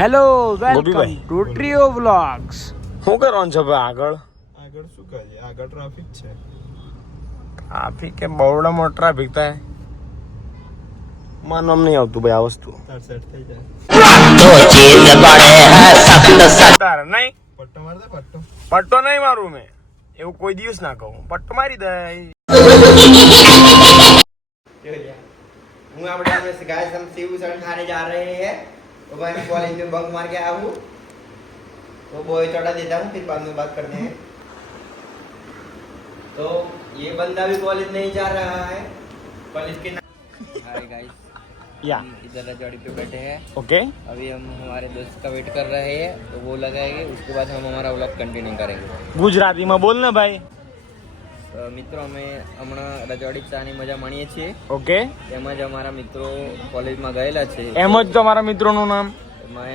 Hello welcome to trio vlogs. શું કરવાનું છે ભાઈ આગળ? આગળ શું કરીએ? આગળ ટ્રાફિક છે. ટ્રાફિક કે બહુડા મોટો ટ્રાફિક થાય માનવામાં નહીં આવતું ભાઈ આ વસ્તુ. તાર સેટ થઈ જાય. તારે નહીં પટ્ટો માર દે પટ્ટો. પટ્ટો નહીં મારું મેં એવું કોઈ દિવસ ના કહું. પટ્ટો મારી દે. हूँ आप गाइस हम शिव शरण खाने जा रहे हैं तो भाई मैं कॉलेज में बंक मार के आया हूँ तो बॉय चढ़ा देता हूँ फिर बाद में बात करते हैं. तो ये बंदा भी कॉलेज नहीं जा रहा है कॉलेज के हाय गाइस या इधर रजवाड़ी पे बैठे हैं. ओके अभी हम हमारे दोस्त का वेट कर रहे हैं तो वो लगाएंगे उसके बाद हम हमारा व्लॉग कंटिन्यू करेंगे. ગુજરાતીમાં બોલ ને ભાઈ. મિત્રો અમે હમણાં રજવાડી ચાની મજા માણીએ છીએ. ઓકે તેમજ અમારા મિત્રો કોલેજમાં ગયેલા છે. એમ જ તમારા મિત્રોનું નામ?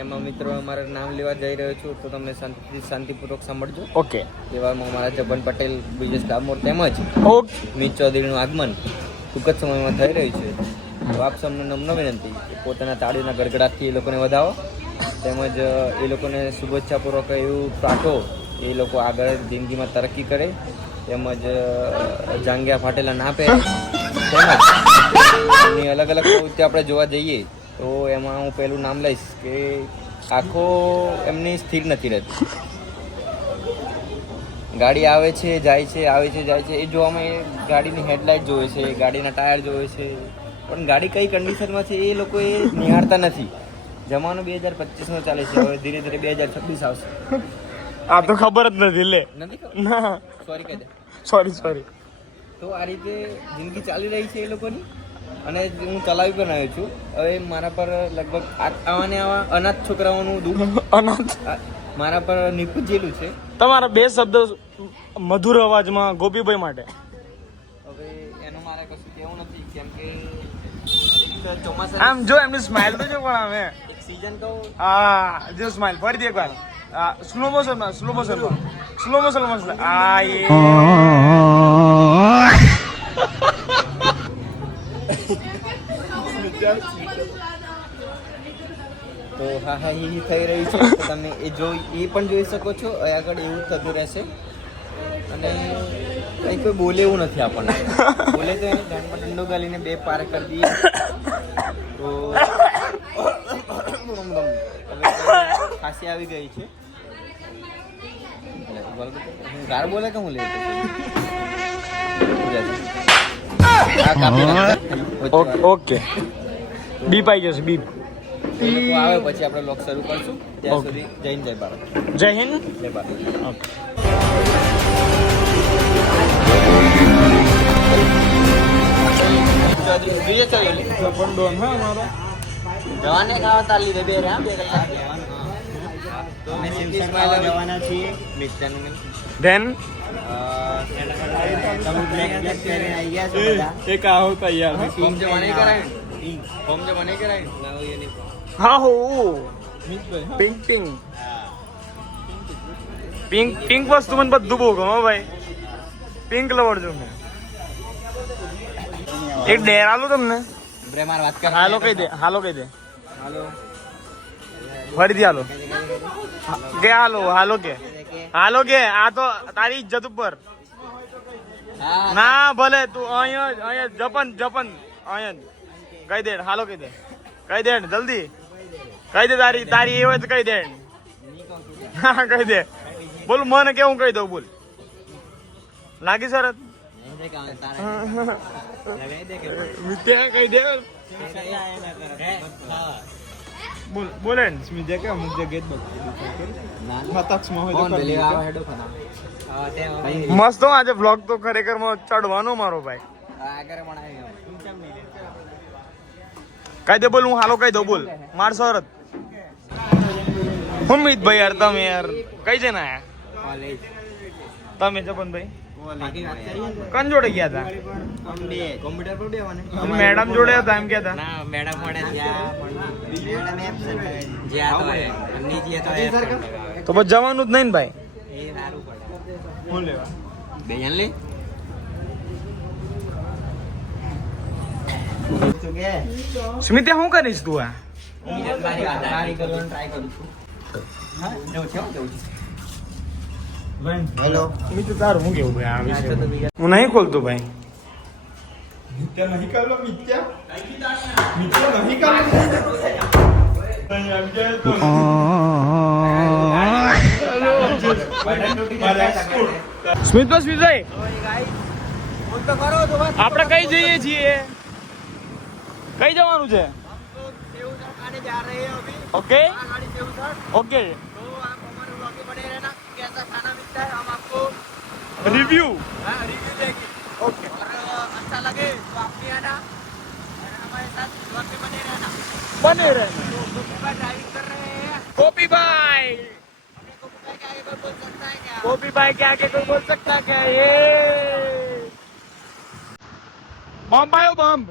એમાં મિત્રો અમારા નામ લેવા જઈ રહ્યો છું તો તમે શાંતિપૂર્વક સાંભળજો. ઓકે તેવામાં અમારા જબન પટેલ બ્રિજેશ ડામોર તેમજ ઓકે મીત ચૌધરીનું આગમન ટૂંક જ સમયમાં થઈ રહ્યું છે. તો આપ સૌને નમ્ર વિનંતી કે પોતાના તાળીના ગડગડાટથી એ લોકોને વધાવો તેમજ એ લોકોને શુભેચ્છાપૂર્વક એવું પાઠો એ લોકો આગળ જિંદગીમાં તરક્કી કરે તેમજ જાંગિયા ફાટેલા ના પહેરે તેમજ એની અલગ અલગ પ્રવૃત્તિ આપણે જોવા જઈએ તો એમાં હું પહેલું નામ લઈશ કે આંખો એમની સ્થિર નથી રહેતી. ગાડી આવે છે જાય છે આવે છે જાય છે એ જોવામાં એ ગાડીની હેડલાઇટ જોવે છે ગાડીના ટાયર જોવે છે પણ ગાડી કઈ કન્ડિશનમાં છે એ લોકો એ નિહાળતા નથી. જમાનો 2025નો ચાલે છે હવે ધીરે ધીરે 2026 આવશે. આ તો ખબર જ નથી લે. નથી ખબર? ના સોરી કહી દે. સોરી. તો આ રીતે જિંદગી ચાલી રહી છે એ લોકોની અને હું ચલાવી પણ આવ્યો છું. હવે મારા પર લગભગ આવા અનાથ છોકરાઓનું દુઃખ અનાથ મારા પર નીપજેલું છે. તમારા બે શબ્દ મધુર અવાજમાં ગોપીભાઈ માટે. હવે એનું મારે કશું કહેવું નથી કેમ કે ચોમાસા આમ જો એમની સ્માઈલ તો જો પણ અમે એક સીઝન કહું હા જો સ્માઈલ ફરીથી એકવાર સ્લો મોશન આ એ તો હા એ થઈ રહી છે. તો તમે એ પણ જોઈ શકો છો. અહીં આગળ એવું જ થતું રહેશે અને કંઈ કોઈ બોલે એવું નથી આપણને. બોલે તો એને ધ્યાનમાં દંડો ગાલીને બે પાર કરી દઈએ તો હવે ખાંસી આવી ગઈ છે. ગાર બોલે કે હું લે ઓકે બીપ આવી જશે બીપ. એ લોકો આવે પછી આપણે લોક શરૂ કરશું. ત્યાં સુધી જય હિન્દ જય ભારત. જય હિન્દ જય ભારત. ઓકે જવાને ખાવા તાલી દે બે રે 2 કલાક તો અમે શિવસરમાં જવાના છીએ મિત્રનું ધેન તમે બ્લેક કરીને આવી ગયા છો બધા. એક આવો તૈયાર ફોર્મ જમા નહીં કરાય ફોર્મ જમા નહીં કરાય ના હોય નહીં. હા હો પિંક વસ્તુ મને બધું બહુ ગમે ભાઈ. પિંક લવર જો મેં એક ડેર આલું તમને. માર વાત કર. હાલો કહી દે હાલો ફરીથી હાલો કે આ તો તારી ઇજ્જત ઉપર ના ભલે તું અહીંયા જપન અહીંયા કહી દે હાલો કહી દે જલ્દી કહી દે તારી એ હોય તો કહી દે. હા કહી દે બોલ મને કેવું કહી દઉં બોલ લાગી શરત કહી દે બોલે ને સ્મિતા કે અમુક જગ્યાએ મસ્ત આજે વ્લોગ તો ખરેખર ચડવાનો મારો ભાઈ. કહી દે બોલ હું હાલો કહી દઉં બોલ માર શરત. હું મિતભાઈ યાર તમે યાર કઈ છે ને તમે જપનભાઈ કન જોડે ગયા હતા? કોમ્પ્યુટર પર બેવાને મેડમ જોડે હતા એમ કેતા? ના મેડમ મળે તો બસ જવાનું જ નહીં ને ભાઈ. એ સારું પડે હું લેવા બેન લે સ્મિતા શું કરીશ તું? આ ટ્રાય કરું છું હા એવું છે કેવું છે હેલો મિત્ર તારું હું કેવું ભાઈ આ વિશે હું નહીં ખોલતો ભાઈ મિત્યા નહીં કાઢલો મિત્યા નહીં કાઢલો સ્મિત બસ વિજય આપણે કઈ જઈએ છીએ કઈ જવાનું છે ओके ओके रिव्यू ओके अच्छा लगे तो आप भी आना और हमारे साथ ब्लॉग में बने रहना बने रहना ड्राइविंग कर रहे हैं कॉपी भाई हमें कोपी भाई के आगे कोई बोल सकता है क्या कॉपी भाई के आगे कोई बोल सकता है क्या ये बम आयो बम